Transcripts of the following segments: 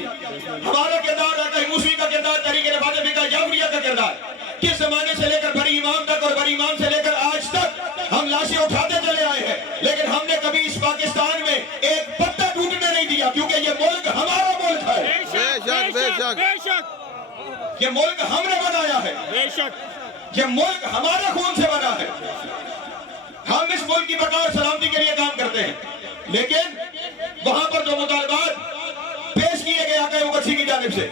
تھی. ہمارا کردار آقا موسوی کا کردار، طریق رفاعت فقہ جعفریہ کا کردار، کس زمانے سے لے کر بڑی امام تک اور بڑی امام سے لے کر آج تک ہم لاشیں اٹھاتے چلے آئے ہیں، لیکن ہم نے کبھی اس پاکستان میں ایک پتا ٹوٹنے نہیں دیا، کیونکہ یہ ملک ہمارا ملک ہے. بے شک بے شک بے شک یہ ملک ہم نے بنایا ہے، بے شک یہ ملک ہمارے خون سے بنا ہے. ہم اس ملک کی بقا اور سلامتی کے لیے کام کرتے ہیں، لیکن وہاں پر جو مطالبات پیش کیے گئے آقا مقدسی کی جانب سے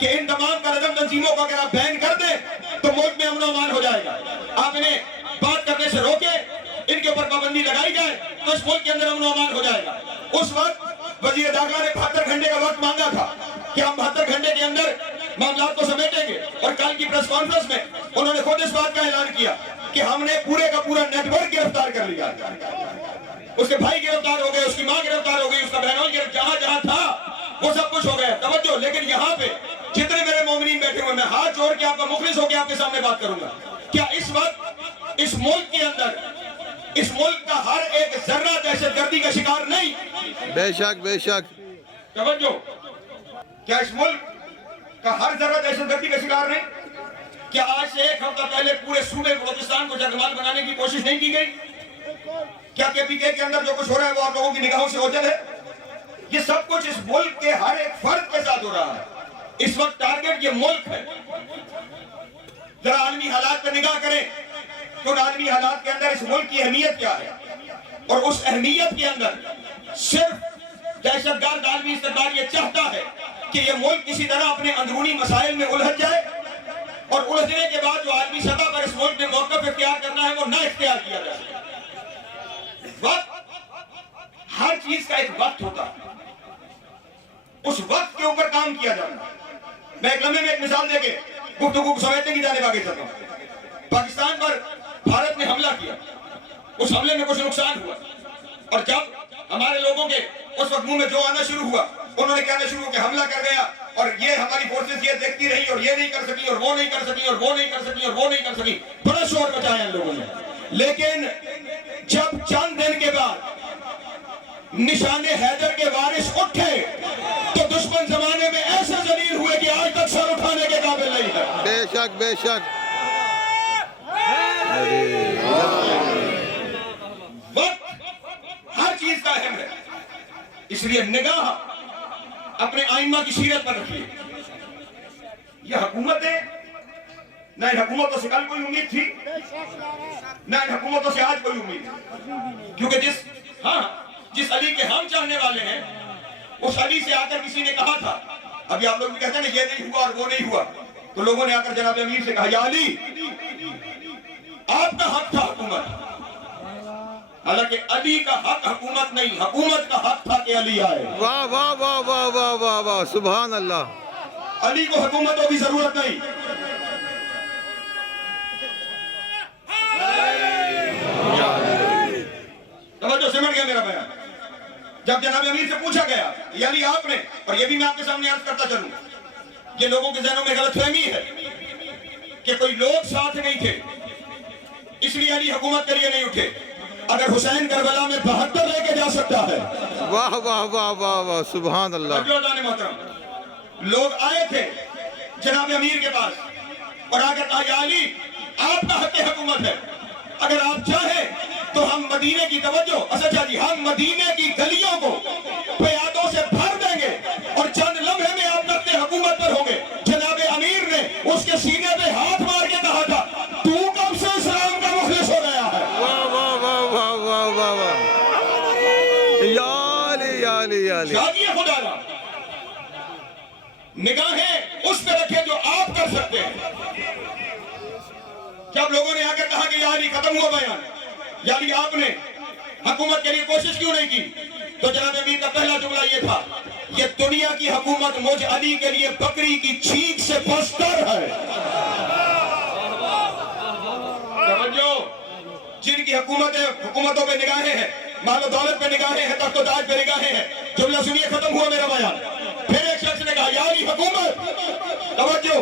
کہ ان تمام قرارداد تنظیموں کو اگر آپ بین کر دیں تو ملک میں امن و امان ہو جائے گا، آپ انہیں بات کرنے سے روکیں، ان کے اوپر پابندی لگائی جائے تو اس ملک کے اندر امن و امان ہو جائے گا. اس وقت وزیر داخلہ نے 72 گھنٹے کا وقت مانگا تھا کہ ہم 72 گھنٹے کے اندر معاملات کو سمیٹیں گے، اور کل کی پریس کانفرنس میں انہوں نے خود اس بات کا اعلان کیا کہ ہم نے پورے کا پورا نیٹ ورک گرفتار کر لیا. اس کے بھائی گرفتار ہو گئے، اس کی ماں گرفتار ہو گئی، اس کا بہنوئی جہاں جہاں تھا وہ سب کچھ ہو گیا. توجہ، لیکن یہاں پہ جتنے میرے مومنین بیٹھے ہوئے، میں ہاتھ جوڑ کے آپ کا مخلص ہو کے آپ کے سامنے بات کروں گا. کیا اس وقت اس ملک کے اندر اس ملک کا ہر ایک ذرہ دہشت گردی کا شکار نہیں؟ بے شک بے شک. توجہ، کیا اس ملک کا ہر ذرہ دہشت گردی کا شکار نہیں؟ کیا آج سے ایک ہفتہ پہلے پورے صوبے بلوچستان کو جگمال بنانے کی کوشش نہیں کی گئی؟ کیا کے پی کے اندر جو کچھ ہو رہا ہے وہ آپ لوگوں کی نگاہوں سے اوجھل ہے؟ یہ سب کچھ اس ملک کے ہر ایک فرد کے ساتھ ہو رہا ہے. اس وقت ٹارگٹ یہ ملک ہے. ذرا عالمی حالات پہ نگاہ کریں کہ ان عالمی حالات کے اندر اس ملک کی اہمیت کیا ہے، اور اس اہمیت کے اندر صرف دہشت گرد عالمی استقبال یہ چاہتا ہے کہ یہ ملک کسی طرح اپنے اندرونی مسائل میں الجھ جائے، اور الجھنے کے بعد جو عالمی سطح پر اس ملک نے موقف اختیار کرنا ہے وہ نہ اختیار کیا جائے. وقت، ہر چیز کا ایک وقت ہوتا ہے، اس وقت کے اوپر کام کیا جانا. میں ایک لمحے میں ایک مثال دے کے گفتگو کو سمیٹنے کی جانب آگے چلتا ہوں. پاکستان پر بھارت نے حملہ کیا، اس حملے میں کچھ نقصان ہوا، اور جب ہمارے لوگوں کے اس وقت منہ میں جو آنا شروع ہوا، انہوں نے کہنا شروع کہ حملہ کر گیا اور یہ ہماری فورسز یہ دیکھتی رہی اور یہ نہیں کر سکی اور وہ نہیں کر سکی اور وہ نہیں کر سکی اور وہ نہیں کر سکی. بڑا شور مچایا ان لوگوں نے. لیکن جب چند دن کے بعد نشان حیدر کے وارث اٹھے تو دشمن زمانے میں ایسے ذلیل ہوئے کہ آج تک سر اٹھانے کے قابل نہیں ہے. بے شک بے شک. وقت ہر چیز کا اہم ہے، اس لیے نگاہ اپنے آئمہ کی سیرت پر رکھیے. یہ حکومت ہے، نہ ان حکومتوں سے کل کوئی امید تھی، نہ ان حکومتوں سے آج کوئی امید تھی، کیونکہ جس علی کے ہم چاہنے والے ہیں اس علی سے آ کر کسی نے کہا تھا، ابھی آپ لوگ بھی کہتے ہیں نا یہ نہیں ہوا اور وہ نہیں ہوا، تو لوگوں نے آ کر جناب امیر سے کہا یا علی آپ کا حق تھا حکومت. حالانکہ علی کا حق حکومت نہیں، حکومت کا حق تھا کہ علی آئے. واہ واہ واہ واہ واہ واہ واہ. سبحان اللہ. علی کو حکومتوں کی ضرورت نہیں. توجہ، سمجھ گیا میرا بیان؟ جب جناب امیر سے پوچھا گیا یا علی آپ نے، اور یہ بھی میں آپ کے سامنے عرض کرتا چلوں، یہ لوگوں کے ذہنوں میں غلط فہمی ہے کہ کوئی لوگ ساتھ نہیں تھے اس لیے علی حکومت کے لیے نہیں اٹھے. اگر حسین کربلا میں 72 لے کے جا سکتا ہے. واہ واہ واہ واہ واہ. سبحان اللہ. محترم، لوگ آئے تھے جناب امیر کے پاس اور آ کر کہا یا علی آپ کا حق حکومت ہے، اگر آپ چاہیں تو ہم مدینے کی توجہ اسدہ جی ہم مدینے کی گلیوں کو پیادوں سے بھر دیں گے اور چند لمحے میں آپ تخت حکومت پر ہوں گے. جناب امیر نے اس کے سینے پہ ہاتھ مار کے کہا تھا تو کب سے اسلام کا مخلص ہو گیا ہے؟ واہ واہ واہ واہ واہ واہ واہ. یا علی یا علی یا علی. شادی خدا را نگاہیں اس پہ رکھیں جو آپ کر سکتے ہیں. جب لوگوں نے آ کر کہا کہ یا علی ختم ہوا بیان، یا علی آپ نے حکومت کے لیے کوشش کیوں نہیں کی، تو جناب امیر کا پہلا جملہ یہ تھا یہ دنیا کی حکومت مجھ علی کے لیے بکری کی چھینک سے پستر ہے. توجہ، جن کی حکومتوں پہ نگاہیں ہیں، مال و دولت پہ نگاہیں ہیں، تخت و تاج پہ نگاہیں ہیں، جملہ سنیے ختم ہوا میرا بیان. پھر ایک شخص نے کہا یا علی حکومت. توجہ،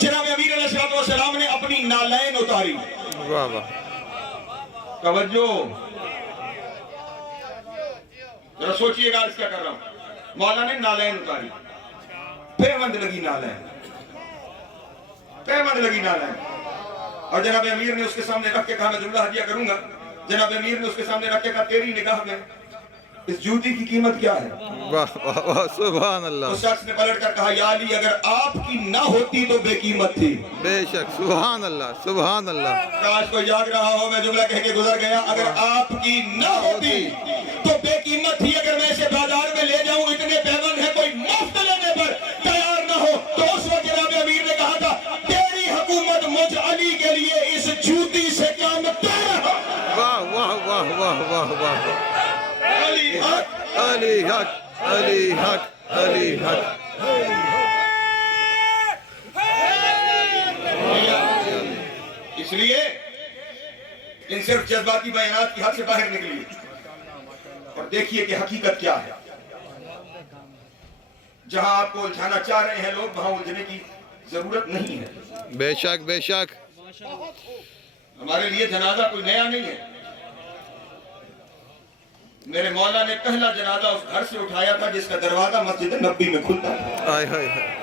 جناب امیر علیہ السلام نے اپنی نالین اتاری. واہ واہ. توجہ، ذرا سوچئے گا اس کیا کر رہا ہوں. مولا نے نالین اتاری. پیوند لگی نالیں، پیوند لگی نالیں. اور جناب امیر نے اس کے سامنے رکھ کے کہا میں جملہ ہدیہ کروں گا. جناب امیر نے اس کے سامنے رکھ کے کہا تیری نگاہ میں اس جوتی کی قیمت کیا ہے؟ واہ واہ واہ سبحان اللہ. اس شخص نے پلٹ کر کہا یا علی اگر آپ کی نہ ہوتی تو بے قیمت تھی. بے شک سبحان اللہ سبحان اللہ. کاش کو یاد رہا ہو میں جملہ کہہ کے گزر گیا. اگر آپ کی نہ ہوتی تو بے قیمت تھی. اگر میں اسے بازار میں لے جاؤں اتنے پیوند ہے کوئی مفت لینے پر تیار نہ ہو. تو اس وقت جناب امیر نے کہا تھا تیری حکومت مجھ علی کے لیے اس جوتی سے کام تیرا. واہ واہ واہ واہ واہ واہ. علی حق علی حق علی حق علی حق. اس لیے ان صرف جذباتی بیانات کی حد سے باہر نکلی اور دیکھیے کہ حقیقت کیا ہے. جہاں آپ کو الجھانا چاہ رہے ہیں لوگ وہاں الجھنے کی ضرورت نہیں ہے. بے شک بے شک. ہمارے لیے جنازہ کوئی نیا نہیں ہے. میرے مولا نے پہلا جنازہ اس گھر سے اٹھایا تھا جس کا دروازہ مسجد نبی میں کھلتا ہے. آئے ہائے ہائے.